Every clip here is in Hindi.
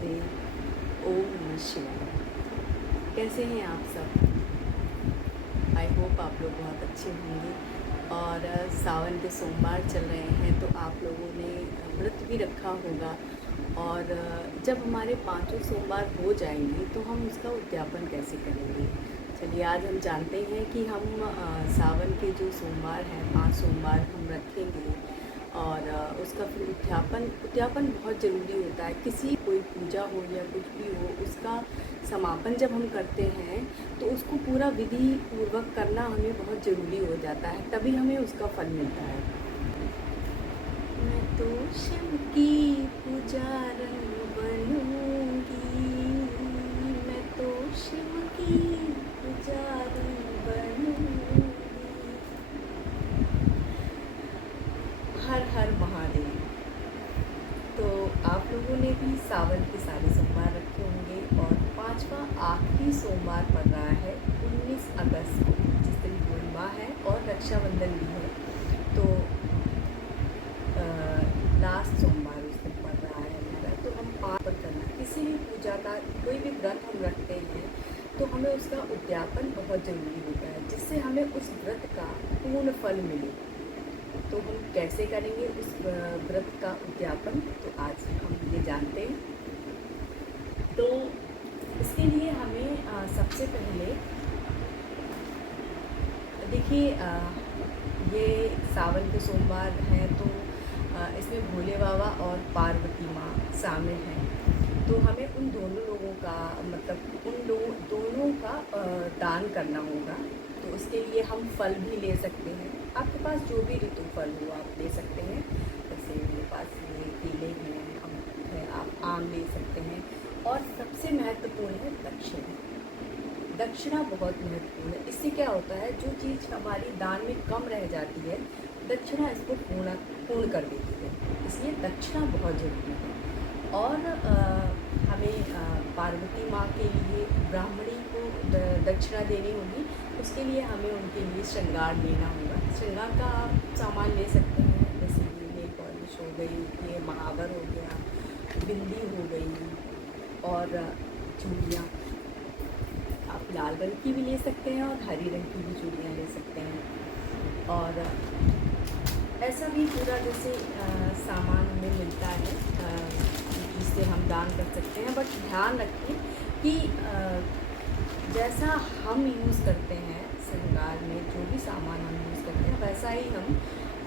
राधे। ओम नमः शिवाय। कैसे हैं आप सब? आई होप आप लोग बहुत अच्छे होंगे। और सावन के सोमवार चल रहे हैं तो आप लोगों ने व्रत भी रखा होगा। और जब हमारे पांचों सोमवार हो जाएंगे तो हम उसका उद्यापन कैसे करेंगे। चलिए आज हम जानते हैं कि हम सावन के जो सोमवार हैं 5 सोमवार हम रखेंगे। और उसका फिर उद्यापन बहुत ज़रूरी होता है। किसी कोई पूजा हो या कुछ भी हो, उसका समापन जब हम करते हैं तो उसको पूरा विधि पूर्वक करना हमें बहुत ज़रूरी हो जाता है, तभी हमें उसका फल मिलता है। मैं तो शिव की पुजारन बनूंगी, मैं तो शिव की पुजारन बनूंगी। हर हर महादेव। तो आप लोगों ने भी सावन के सारे सोमवार रखे होंगे और 5वां आखिरी सोमवार पड़ रहा है 19 अगस्त को, जिस दिन पूर्णिमा है और रक्षाबंधन भी है। तो लास्ट सोमवार उस दिन पड़ रहा है हमारा। तो हम पाठ करना, किसी भी पूजा का कोई भी व्रत हम रखते हैं तो हमें उसका उद्यापन बहुत ज़रूरी होता है, जिससे हमें उस व्रत का पूर्ण फल मिले। तो हम कैसे करेंगे उस व्रत का उद्यापन, तो आज हम ये जानते हैं। तो इसके लिए हमें सबसे पहले देखिए, ये सावन के सोमवार हैं तो इसमें भोले बाबा और पार्वती माँ शामिल हैं। तो हमें उन दोनों लोगों का मतलब उन दोनों का दान करना होगा। तो उसके लिए हम फल भी ले सकते हैं। आपके पास जो भी ऋतु फल हो आप ले सकते हैं। जैसे मेरे पास ये केले हैं, आप आम ले सकते हैं। और सबसे महत्वपूर्ण है दक्षिणा। दक्षिणा बहुत महत्वपूर्ण है। इससे क्या होता है, जो चीज़ हमारी दान में कम रह जाती है, दक्षिणा इसको पूर्ण कर देती है। इसलिए दक्षिणा बहुत ज़रूरी है। और हमें पार्वती माँ के लिए ब्राह्मणी को दक्षिणा देनी होगी। उसके लिए हमें उनके लिए श्रृंगार लेना होगा। श्रृंगार का आप सामान ले सकते हैं, जैसे ये नेल पॉलिश हो गई, ये महावर हो गया, बिंदी हो गई और चूड़ियाँ। आप लाल रंग की भी ले सकते हैं और हरी रंग की भी चूड़ियाँ ले सकते हैं। और ऐसा भी पूरा जैसे सामान हमें मिलता है जिससे हम दान कर सकते हैं। बट ध्यान रखें कि जैसा हम यूज़ करते हैं श्रृंगार में, जो भी सामान हम यूज़ करते हैं वैसा ही हम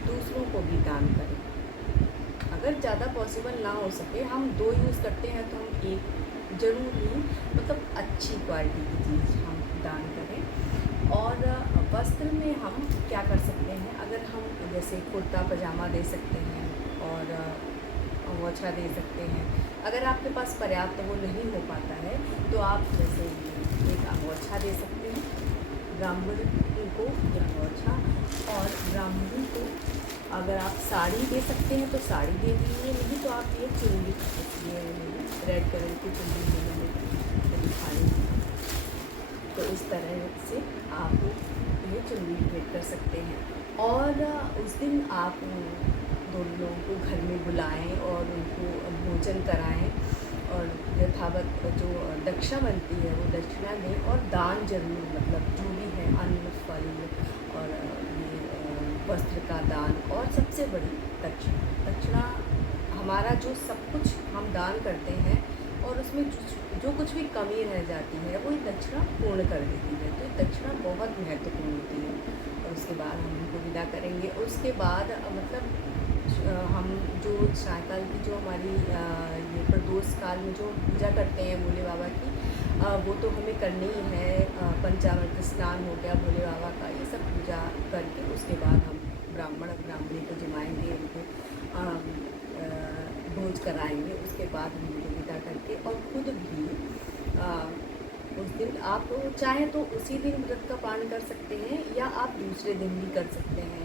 दूसरों को भी दान करें। अगर ज़्यादा पॉसिबल ना हो सके, हम 2 यूज़ करते हैं तो हम एक ज़रूर ही मतलब अच्छी क्वालिटी की चीज़ हम दान करें। और वस्त्र में हम क्या कर सकते हैं, अगर हम जैसे कुर्ता पजामा दे सकते हैं और अंगोछा दे सकते हैं। अगर आपके पास पर्याप्त वो नहीं हो पाता है तो आप जैसे एक अंगोछा दे सकते हैं ब्राह्मण को, या अंगोछा। और ब्राह्मणी को अगर आप साड़ी दे सकते हैं तो साड़ी दे दीजिए, नहीं तो आप ये चुन्नी, ये रेड कलर की चुन्नी मैंने दिखाई। तो इस तरह से आप ये चुन्नी भेंट कर सकते हैं। और उस दिन आप दोनों लोगों को घर में बुलाएं और उनको भोजन कराएं। और यथावत जो दक्षिणा बनती है वो दक्षिणा दें। और दान जरूर, मतलब जो भी है अन्न फल और ये वस्त्र का दान। और सबसे बड़ी दक्षिणा हमारा जो सब कुछ हम दान करते हैं और उसमें जो कुछ भी कमी रह जाती है वो दक्षिणा पूर्ण कर देती है। तो दक्षिणा बहुत महत्वपूर्ण होती है। और उसके बाद हम उनको विदा करेंगे। उसके बाद मतलब हम जो सायकाल की जो हमारी ये प्रदोष काल में जो पूजा करते हैं भोले बाबा की, वो तो हमें करनी ही है। पंचामृत स्नान हो गया भोले बाबा का, ये सब पूजा करके उसके बाद हम ब्राह्मणी को जिमाएंगे, उनको भोज कराएंगे। उसके बाद हम उनको विदा करके, और खुद भी उस दिन आप चाहें तो उसी दिन व्रत का पालन कर सकते हैं या आप दूसरे दिन भी कर सकते हैं।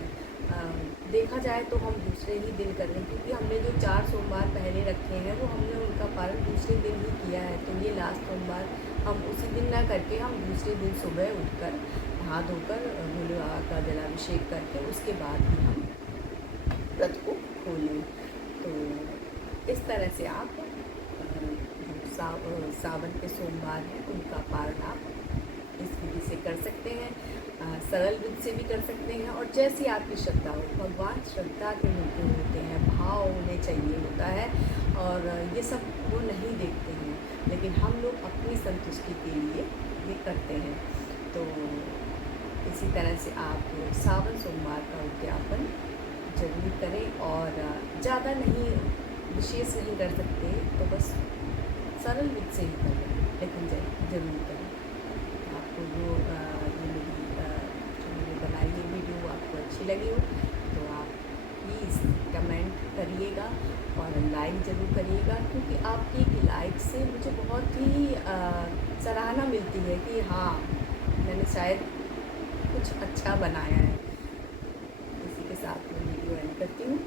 देखा जाए तो हम दूसरे ही दिन कर रहे हैं, क्योंकि हमने जो 4 सोमवार पहले रखे हैं वो हमने उनका पालन दूसरे दिन ही किया है। तो ये लास्ट सोमवार हम उसी दिन ना करके हम दूसरे दिन सुबह उठकर नहा धोकर भोले बाबा का जलाभिषेक करके उसके बाद ही हम व्रत को खोलें। तो इस तरह से आप सावन के सोमवार हैं उनका पारण आप इस विधि से कर सकते हैं। सरल विधि से भी कर सकते हैं और जैसी आपकी श्रद्धा हो। भगवान श्रद्धा के मुद्दे होते हैं, भाव होने चाहिए होता है और ये सब वो नहीं देखते हैं, लेकिन हम लोग अपनी संतुष्टि के लिए ये करते हैं। तो इसी तरह से आप सावन सोमवार का उद्यापन जरूर करें और ज़्यादा नहीं, विशेष नहीं कर सकते तो बस सरल विधि से ही करें, लेकिन जरूर करें। आपको जो ये मेरी जो मैंने बनाई है वीडियो आपको अच्छी लगी हो तो आप प्लीज़ कमेंट करिएगा और लाइक ज़रूर करिएगा, क्योंकि आपकी एक लाइक से मुझे बहुत ही सराहना मिलती है कि हाँ, मैंने शायद कुछ अच्छा बनाया है। इसी के साथ मैं वीडियो एंड करती हूँ।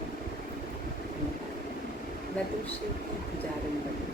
मैं तुम शिव की पुजारी बनी।